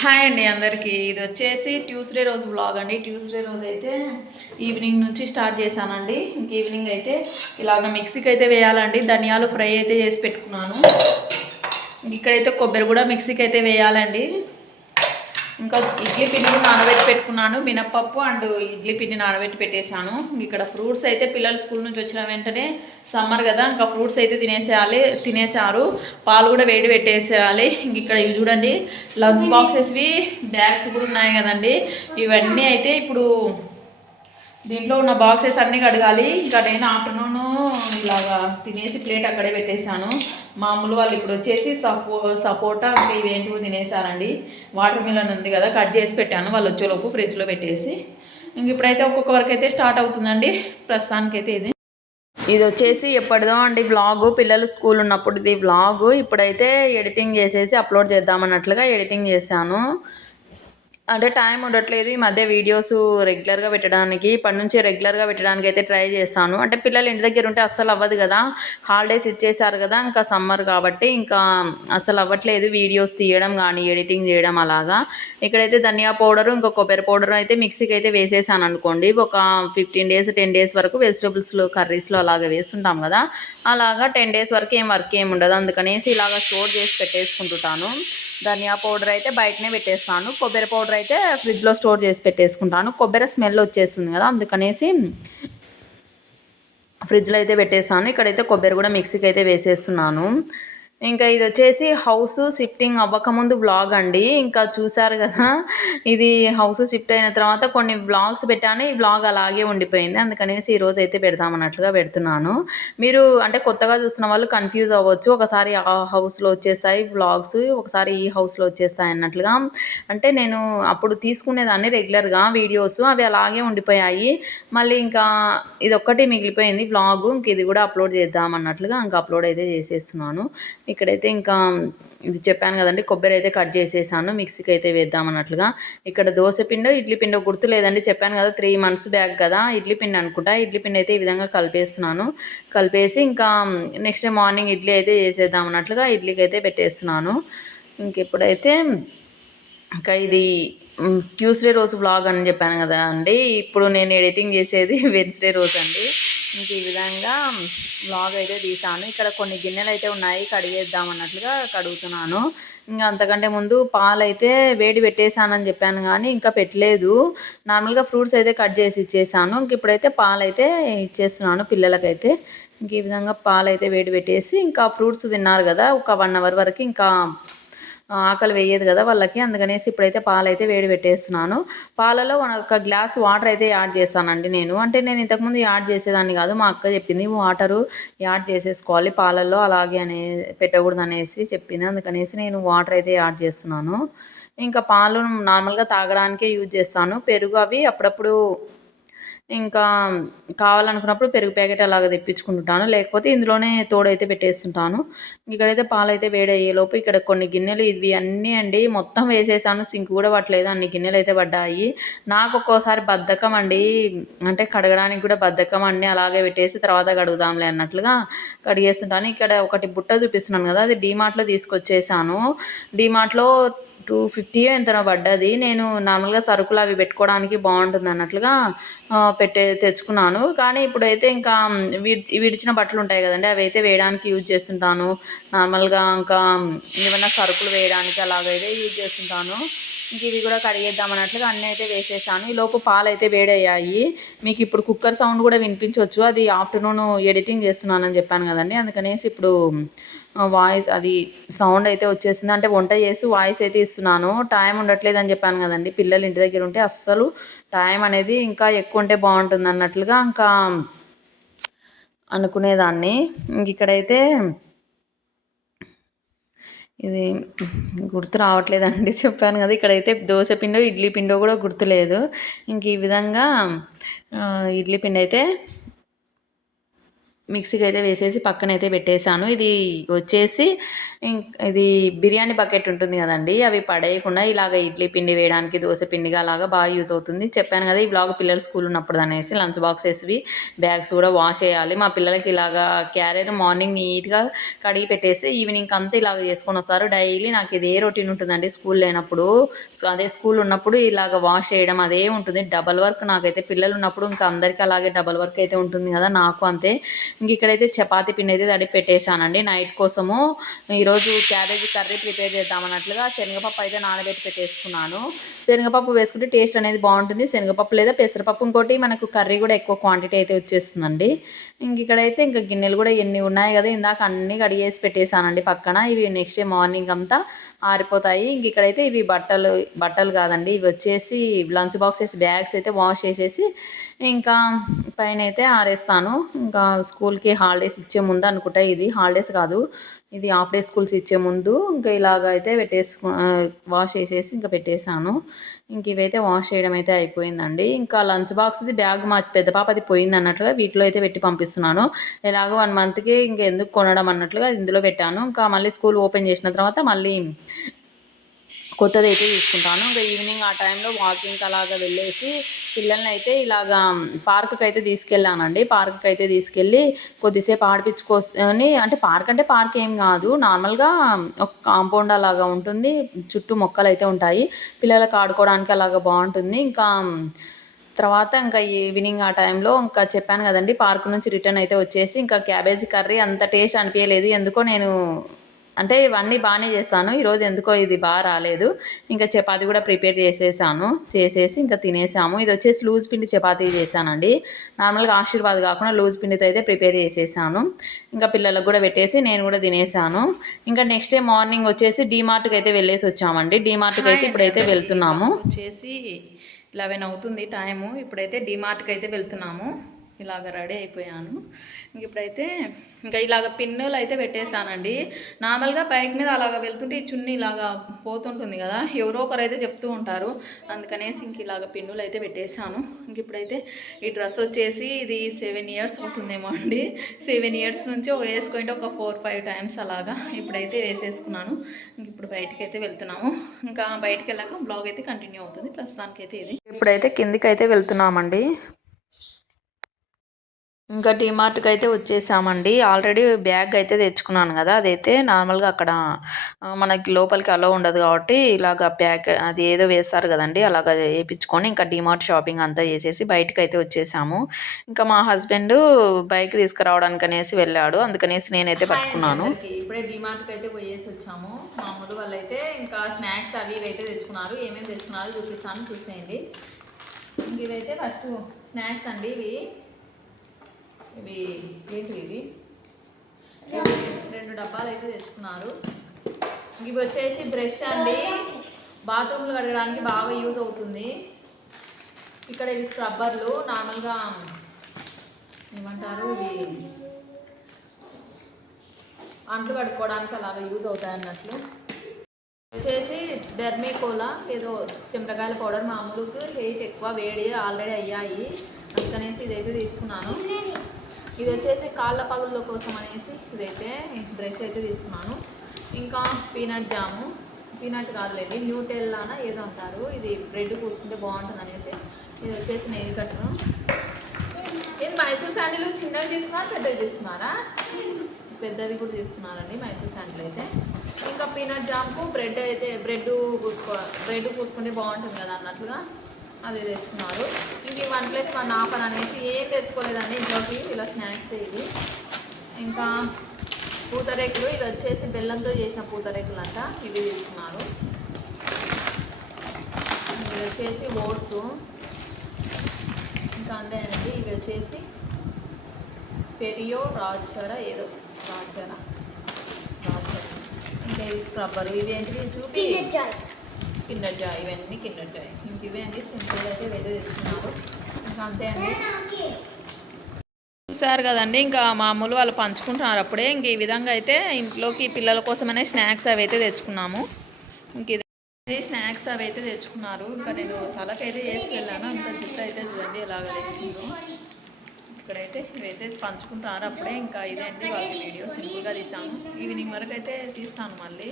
Hi అండి అందరికీ. ఇది వచ్చేసి ట్యూస్డే రోజు వ్లాగ్ అండి. ట్యూస్డే రోజు అయితే ఈవినింగ్ నుంచి స్టార్ట్ చేశానండి. ఇంక ఈవినింగ్ అయితే ఇలాగ మిక్సీకి అయితే వేయాలండి. ధనియాలు ఫ్రై అయితే చేసి పెట్టుకున్నాను. ఇక్కడైతే కొబ్బరి కూడా మిక్సీకి అయితే వేయాలండి. ఇంకా ఇడ్లీ పిండి నానబెట్టి పెట్టుకున్నాను. మినప్పప్పు అండ్ ఇడ్లీ పిండి నానబెట్టి పెట్టేశాను. ఇక్కడ ఫ్రూట్స్ అయితే పిల్లలు స్కూల్ నుంచి వచ్చిన వెంటనే సమ్మర్ కదా, ఇంకా ఫ్రూట్స్ అయితే తినేసారు. పాలు కూడా వేడి పెట్టేసేయాలి. ఇంక ఇక్కడ ఇవి చూడండి, లంచ్ బాక్సెస్వి బ్యాగ్స్ కూడా ఉన్నాయి కదండి. ఇవన్నీ అయితే ఇప్పుడు దీంట్లో ఉన్న బాక్సెస్ అన్నీ కడగాలి. ఇంకా నేను ఆఫ్టర్నూన్ ఇలాగా తినేసి ప్లేట్ అక్కడే పెట్టేశాను. మామూలు వాళ్ళు ఇప్పుడు వచ్చేసి సపోటా అంటే ఇవేంటివో తినేసారండి. వాటర్ మిలన్ ఉంది కదా, కట్ చేసి పెట్టాను. వాళ్ళు వచ్చేలోపు ఫ్రిడ్జ్లో పెట్టేసి ఇంక ఇప్పుడైతే ఒక్కొక్క వరకు అయితే స్టార్ట్ అవుతుందండి. ప్రస్తుతానికైతే ఇది వచ్చేసి ఎప్పటిదో అండి వ్లాగు. పిల్లలు స్కూల్ ఉన్నప్పుడు ఇది వ్లాగు. ఇప్పుడైతే ఎడిటింగ్ చేసేసి అప్లోడ్ చేద్దామన్నట్లుగా ఎడిటింగ్ చేశాను. అంటే టైం ఉండట్లేదు ఈ మధ్య వీడియోస్ రెగ్యులర్గా పెట్టడానికి. ఇప్పటి నుంచి రెగ్యులర్గా పెట్టడానికి అయితే ట్రై చేస్తాను. అంటే పిల్లలు ఇంటి దగ్గర ఉంటే అస్సలు అవ్వదు కదా, హాలిడేస్ ఇచ్చేసారు కదా, ఇంకా సమ్మర్ కాబట్టి ఇంకా అసలు అవ్వట్లేదు వీడియోస్ తీయడం కానీ ఎడిటింగ్ చేయడం అలాగా. ఇక్కడైతే ధనియా పౌడరు ఇంకా కొబ్బరి పౌడర్ అయితే మిక్సీకి అయితే వేసేసాను అనుకోండి. ఒక 15 డేస్ 10 డేస్ వరకు వెజిటబుల్స్లో కర్రీస్లో అలాగే వేస్తుంటాం కదా, అలాగా 10 డేస్ వరకు వర్క్ ఏమి ఉండదు. అందుకనేసి ఇలాగ స్టోర్ చేసి పెట్టేసుకుంటుంటాను. ధనియా పౌడర్ అయితే బయటనే పెట్టేస్తాను. కొబ్బరి పౌడర్ అయితే ఫ్రిడ్జ్లో స్టోర్ చేసి పెట్టేసుకుంటాను. కొబ్బరి స్మెల్ వచ్చేస్తుంది కదా, అందుకనేసి ఫ్రిడ్జ్లో అయితే పెట్టేస్తాను. ఇక్కడైతే కొబ్బరి కూడా మిక్సీకి అయితే వేసేస్తున్నాను. ఇంకా ఇది వచ్చేసి హౌస్ షిఫ్టింగ్ అవ్వకముందు బ్లాగ్ అండి. ఇంకా చూసారు కదా, ఇది హౌస్ షిఫ్ట్ అయిన తర్వాత కొన్ని బ్లాగ్స్ పెట్టాను. ఈ బ్లాగ్ అలాగే ఉండిపోయింది. అందుకనేసి ఈరోజు అయితే పెడదామన్నట్లుగా పెడుతున్నాను. మీరు అంటే కొత్తగా చూసిన వాళ్ళు కన్ఫ్యూజ్ అవ్వచ్చు. ఒకసారి ఆ హౌస్లో వచ్చేస్తాయి బ్లాగ్స్, ఒకసారి ఈ హౌస్లో వచ్చేస్తాయి అన్నట్లుగా. అంటే నేను అప్పుడు తీసుకునేదాన్ని రెగ్యులర్గా వీడియోస్, అవి అలాగే ఉండిపోయాయి. మళ్ళీ ఇంకా ఇదొక్కటి మిగిలిపోయింది బ్లాగు. ఇంక ఇది కూడా అప్లోడ్ చేద్దాం అన్నట్లుగా ఇంకా అప్లోడ్ అయితే చేసేస్తున్నాను. ఇక్కడైతే ఇంకా ఇది చెప్పాను కదండి, కొబ్బరి అయితే కట్ చేసేసాను. మిక్సీకి అయితే వేద్దామన్నట్లుగా. ఇక్కడ దోశ పిండో ఇడ్లీ పిండో గుర్తు లేదండి. చెప్పాను కదా 3 months బ్యాక్ కదా, ఇడ్లీ పిండి అనుకుంటా. ఇడ్లీ పిండి అయితే ఈ విధంగా కలిపేస్తున్నాను. కలిపేసి ఇంకా నెక్స్ట్ డే మార్నింగ్ ఇడ్లీ అయితే చేసేద్దాం అన్నట్లుగా ఇడ్లీకి అయితే పెట్టేస్తున్నాను. ఇంక ఇప్పుడైతే ఇంకా ఇది ట్యూస్డే రోజు వ్లాగ్ అని చెప్పాను కదా అండి. ఇప్పుడు నేను ఎడిటింగ్ చేసేది వెన్స్డే రోజు అండి. ఇంక ఈ విధంగా వ్లాగ్ అయితే తీసాను. ఇక్కడ కొన్ని గిన్నెలు అయితే ఉన్నాయి, కడిగేద్దాం అన్నట్లుగా కడుగుతున్నాను. ఇంకా అంతకంటే ముందు పాలు అయితే వేడి పెట్టేశానని చెప్పాను కానీ ఇంకా పెట్టలేదు. నార్మల్గా ఫ్రూట్స్ అయితే కట్ చేసి ఇచ్చేసాను. ఇంక ఇప్పుడైతే పాలు అయితే ఇచ్చేస్తున్నాను పిల్లలకైతే. ఇంక ఈ విధంగా పాలు అయితే వేడి పెట్టేసి ఇంకా ఫ్రూట్స్ తిన్నారు కదా, ఒక 1 hour వరకు ఇంకా ఆకలి వేయదు కదా వాళ్ళకి, అందుకనేసి ఇప్పుడైతే పాలు అయితే వేడి పెట్టేస్తున్నాను. పాలలో ఒక గ్లాస్ వాటర్ అయితే యాడ్ చేస్తానండి నేను. అంటే నేను ఇంతకుముందు యాడ్ చేసేదాన్ని కాదు, మా అక్క చెప్పింది వాటరు యాడ్ చేసేసుకోవాలి పాలల్లో, అలాగే పెట్టకూడదు అనేసి చెప్పింది. అందుకనేసి నేను వాటర్ అయితే యాడ్ చేస్తున్నాను. ఇంకా పాలు నార్మల్గా తాగడానికే యూజ్ చేస్తాను. పెరుగు అవి అప్పుడప్పుడు ఇంకా కావాలనుకున్నప్పుడు పెరుగు ప్యాకెట్ అలాగ తెప్పించుకుంటుంటాను. లేకపోతే ఇందులోనే తోడైతే పెట్టేస్తుంటాను. ఇక్కడైతే పాలైతే వేడయ్యేలోపు ఇక్కడ కొన్ని గిన్నెలు ఇవి అన్నీ అండి మొత్తం వేసేసాను. సింక్ కూడా పట్టలేదు, అన్ని గిన్నెలు అయితే పడ్డాయి. నాకు ఒక్కోసారి బద్ధకం అండి, అంటే కడగడానికి కూడా బద్ధకం అండి. అలాగే పెట్టేసి తర్వాత కడుగుదాంలే అన్నట్లుగా కడిగేస్తుంటాను. ఇక్కడ ఒకటి బుట్ట చూపిస్తున్నాను కదా, అది డీమార్ట్లో తీసుకొచ్చేసాను. డీమార్ట్లో 250 ఎంతనో పడ్డది. నేను నార్మల్గా సరుకులు అవి పెట్టుకోవడానికి బాగుంటుంది అన్నట్లుగా తెచ్చుకున్నాను. కానీ ఇప్పుడైతే ఇంకా విడిచిన బట్టలు ఉంటాయి కదండి, అవి అయితే వేయడానికి యూజ్ చేస్తుంటాను. నార్మల్గా ఇంకా ఏమైనా సరుకులు వేయడానికి అలాగైతే యూజ్ చేస్తుంటాను. ఇంక ఇవి కూడా కడిగేద్దాం అన్నట్లుగా అన్నీ అయితే వేసేసాను. ఈ లోపు పాలు అయితే వేడయ్యాయి. మీకు ఇప్పుడు కుక్కర్ సౌండ్ కూడా వినిపించవచ్చు, అది ఆఫ్టర్నూన్ ఎడిటింగ్ చేస్తున్నానని చెప్పాను కదండి, అందుకనేసి ఇప్పుడు వాయిస్ అది సౌండ్ అయితే వచ్చేసింది. అంటే వంట చేసి వాయిస్ అయితే ఇస్తున్నాను. టైం ఉండట్లేదు అని చెప్పాను కదండి, పిల్లలు ఇంటి దగ్గర ఉంటే అస్సలు టైం అనేది ఇంకా ఎక్కువ ఉంటే బాగుంటుంది అన్నట్లుగా ఇంకా అనుకునేదాన్ని. ఇంక ఇక్కడైతే ఇది గుర్తు రావట్లేదండి, చెప్పాను కదా. ఇక్కడైతే దోశ పిండో ఇడ్లీ పిండో కూడా గుర్తులేదు. ఇంక ఈ విధంగా ఇడ్లీ పిండి అయితే మిక్సీకి అయితే వేసేసి పక్కనైతే పెట్టేశాను. ఇది వచ్చేసి ఇది బిర్యానీ బకెట్ ఉంటుంది కదండి, అవి పడేయకుండా ఇలాగ ఇడ్లీ పిండి వేయడానికి, దోశ పిండిగా అలాగా బాగా యూజ్ అవుతుంది. చెప్పాను కదా ఈ బ్లాగ్ పిల్లలు స్కూల్ ఉన్నప్పుడు అనేసి. లంచ్ బాక్సెస్వి బ్యాగ్స్ కూడా వాష్ చేయాలి. మా పిల్లలకి ఇలాగా క్యారియర్ మార్నింగ్ నీట్గా కడిగి పెట్టేసి ఈవినింగ్ అంతా ఇలాగ చేసుకొని వస్తారు. డైలీ నాకు ఇదే రొటీన్ ఉంటుందండి స్కూల్ లేనప్పుడు. అదే స్కూల్ ఉన్నప్పుడు ఇలాగ వాష్ చేయడం అదే ఉంటుంది. డబల్ వర్క్ నాకైతే. పిల్లలు ఉన్నప్పుడు ఇంకా అందరికీ అలాగే డబల్ వర్క్ అయితే ఉంటుంది కదా, నాకు అంతే. ఇంక ఇక్కడైతే చపాతీ పిండి అయితే తడిపి పెట్టేశానండి నైట్ కోసము. ఈరోజు క్యాబేజీ కర్రీ ప్రిపేర్ చేద్దామన్నట్లుగా శనగపప్పు అయితే నానబెట్టి పెట్టేసుకున్నాను. శనగపప్పు వేసుకుంటే టేస్ట్ అనేది బాగుంటుంది. శనగపప్పు లేదా పెసరపప్పు. ఇంకోటి మనకు కర్రీ కూడా ఎక్కువ క్వాంటిటీ అయితే వచ్చేస్తుందండి. ఇక్కడైతే ఇంకా గిన్నెలు కూడా ఎన్ని ఉన్నాయి కదా, ఇందాక అన్నీ కడిగేసి పెట్టేశానండి పక్కన. ఇవి నెక్స్ట్ డే మార్నింగ్ అంతా ఆరిపోతాయి. ఇక్కడైతే ఇవి బట్టలు కాదండి, ఇవి వచ్చేసి లంచ్ బాక్సెస్ బ్యాగ్స్ అయితే వాష్ చేసేసి ఇంకా పైన అయితే ఆరేస్తాను. ఇంకా స్కూల్కి హాలిడేస్ ఇచ్చే ముందు అనుకుంటా, ఇది హాలిడేస్ కాదు, ఇది హాఫ్ డే స్కూల్స్ ఇచ్చే ముందు ఇంకా ఇలాగ అయితే వాష్ చేసేసి ఇంకా పెట్టేశాను. ఇంక ఇవైతే వాష్ చేయడం అయితే అయిపోయిందండి. ఇంకా లంచ్ బాక్స్ది బ్యాగ్ మా పెద్ద పాపది పోయింది అన్నట్లుగా వీటిలో అయితే పెట్టి పంపిస్తున్నాను. ఎలాగో 1 మంత్కి ఇంకెందుకు కొనడం అన్నట్లుగా ఇందులో పెట్టాను. ఇంకా మళ్ళీ స్కూల్ ఓపెన్ చేసిన తర్వాత మళ్ళీ కొత్తది అయితే తీసుకుంటాను. ఇంకా ఈవినింగ్ ఆ టైంలో వాకింగ్కి అలాగా వెళ్ళేసి పిల్లల్ని అయితే ఇలాగా పార్క్కి అయితే తీసుకెళ్ళానండి. పార్క్కి అయితే తీసుకెళ్ళి కొద్దిసేపు ఆడిపించుకొని, అంటే పార్క్ ఏం కాదు, నార్మల్గా ఒక కాంపౌండ్ అలాగా ఉంటుంది. చుట్టూ మొక్కలు అయితే ఉంటాయి. పిల్లలకు ఆడుకోవడానికి అలాగా బాగుంటుంది. తర్వాత ఇంకా ఈవినింగ్ ఆ టైంలో ఇంకా చెప్పాను కదండి, పార్క్ నుంచి రిటర్న్ అయితే వచ్చేసి ఇంకా క్యాబేజీ కర్రీ అంత టేస్ట్ అనిపించలేదు. ఎందుకో నేను అంటే ఇవన్నీ బాగానే చేస్తాను, ఈరోజు ఎందుకో ఇది బాగా రాలేదు. ఇంకా చపాతీ కూడా ప్రిపేర్ చేసేసి ఇంకా తినేసాము. ఇది వచ్చేసి లూజ్ పిండి చపాతీ చేశానండి. నార్మల్గా ఆశీర్వాద్ కాకుండా లూజ్ పిండితో అయితే ప్రిపేర్ చేసేసాను. ఇంకా పిల్లలకు కూడా పెట్టేసి నేను కూడా తినేసాను. ఇంకా నెక్స్ట్ డే మార్నింగ్ వచ్చేసి డీమార్ట్కి అయితే వెళ్ళేసి వచ్చామండి. డీమార్ట్కి అయితే ఇప్పుడైతే వెళ్తున్నాము. వచ్చేసి 11 అవుతుంది టైము. ఇప్పుడైతే డీమార్ట్కి అయితే వెళ్తున్నాము. ఇలాగ రెడీ అయిపోయాను. ఇప్పుడైతే ఇంకా ఇలాగ పిన్నులు అయితే పెట్టేశానండి. నార్మల్గా బైక్ మీద అలాగ వెళ్తుంటే ఈ చున్నీ ఇలాగా పోతుంటుంది కదా, ఎవరో ఒకరు అయితే చెప్తూ ఉంటారు, అందుకనేసి ఇంక ఇలాగ పిన్నులు అయితే పెట్టేశాను. ఇప్పుడైతే ఈ డ్రెస్ వచ్చేసి ఇది 7 ఇయర్స్ అవుతుందేమో అండి. 7 ఇయర్స్ నుంచి వేసుకుంటే ఒక 4-5 టైమ్స్ అలాగా ఇప్పుడైతే వేసేసుకున్నాను. ఇప్పుడు బయటకు అయితే వెళ్తున్నాము. ఇంకా బయటకు వెళ్ళాక బ్లాగ్ అయితే కంటిన్యూ అవుతుంది. ప్రస్తుతానికైతే ఇది ఇప్పుడైతే కిందికి అయితే వెళ్తున్నామండి. ఇంకా డీమార్ట్కి అయితే వచ్చేసామండి. ఆల్రెడీ బ్యాగ్ అయితే తెచ్చుకున్నాను కదా, అదైతే నార్మల్గా అక్కడ మనకి లోపలికి అలో ఉండదు కాబట్టి ఇలాగ బ్యాగ్ అది ఏదో వేస్తారు కదండి, అలాగ వేయించుకొని ఇంకా డీమార్ట్ షాపింగ్ అంతా చేసేసి బయటకు అయితే వచ్చేసాము. ఇంకా మా హస్బెండ్ బైక్ తీసుకురావడానికి అనేసి వెళ్ళాడు, అందుకనేసి నేనైతే పట్టుకున్నాను. ఇప్పుడే డీమార్ట్కి అయితే పోయేసి వచ్చాము. మామూలు వాళ్ళు అయితే ఇంకా స్నాక్స్ అవి ఇవి అయితే తెచ్చుకున్నారు. ఏమేమి తెచ్చుకున్నారో చూపిస్తాను, చూసేయండి. ఇవైతే ఫస్ట్ స్నాక్స్ అండి. ఇవి ఏంటివి, ఇవి 2 డబ్బాలు అయితే తెచ్చుకున్నారు. ఇవి వచ్చేసి బ్రష్ అండి, బాత్రూమ్లు కడగడానికి బాగా యూజ్ అవుతుంది. ఇక్కడ ఇవి స్క్రబ్బర్లు, నార్మల్గా ఏమంటారు, ఇవి అంట్లు కడుక్కోవడానికి అలాగా యూజ్ అవుతాయి అన్నట్లు. వచ్చేసి డెర్మీకోలా ఏదో చెమటకాయల పౌడర్, మామూలుగా హెయిట్ ఎక్కువ వేడి ఆల్రెడీ అయ్యాయి, అందుకనేసి ఇదైతే తీసుకున్నాను. ఇది వచ్చేసి కాళ్ళ పగుళ్ళ కోసం అనేసి ఇదైతే బ్రష్ అయితే తీసుకున్నాను. ఇంకా పీనట్ జాము, పీనట్ కాదులేండి, న్యూటెల్లానా ఏదో అంటారు, ఇది బ్రెడ్ పూసుకుంటే బాగుంటుంది అనేసి ఇది వచ్చేసి నెయిల్ కట్టను. నేను మైసూర్ శాండిల్ చిన్నవి తీసుకున్నారా పెద్దవి తీసుకున్నారా? పెద్దవి కూడా తీసుకున్నారండి మైసూర్ శాండిల్ అయితే. ఇంకా పీనట్ జామ్కు బ్రెడ్ పూసుకుంటే బాగుంటుంది కదా అన్నట్లుగా అది తెచ్చుకున్నారు. ఇంక 1+1 ఆఫర్ అనేసి ఏం తెచ్చుకోలేదండి ఇంట్లోకి, ఇలా స్నాక్స్ ఇవి. ఇంకా పూతరేకులు, ఇది వచ్చేసి బెల్లంతో చేసిన పూతరేకులు అంట, ఇవి తీసుకున్నారు. ఇవి వచ్చేసి ఓట్స్, ఇంకా అంతే అండి. ఇవి వచ్చేసి పెరియో రాచర ఏదో రాచర, ఇంకా ఇవి స్క్రబ్బరు, ఇవి ఏంటి చూపి కిండర్ జాయ్, ఇవన్నీ కిండర్ జాయ్. ఇంక ఇవే అండి సింపుల్ అయితే వెళ్ళి తెచ్చుకున్నారు. ఇంకా అంతే అండి. చూసారు కదండి, ఇంకా మామూలు వాళ్ళు పంచుకుంటున్నారు అప్పుడే. ఇంక ఈ విధంగా అయితే ఇంట్లోకి పిల్లల కోసమనే స్నాక్స్ అవి అయితే తెచ్చుకున్నాము. ఇంక ఇది స్నాక్స్ అవి అయితే తెచ్చుకున్నారు. ఇంకా నేను తలకైతే వేసి వెళ్ళాను, అంత జుట్టు అయితే చూడండి ఎలాగ తెచ్చిందో. ఇక్కడైతే ఇవైతే పంచుకుంటారు అప్పుడే. ఇంకా ఇదే అండి వాళ్ళ వీడియో సింపుల్గా తీసాను. ఈవినింగ్ వరకు అయితే తీస్తాను మళ్ళీ.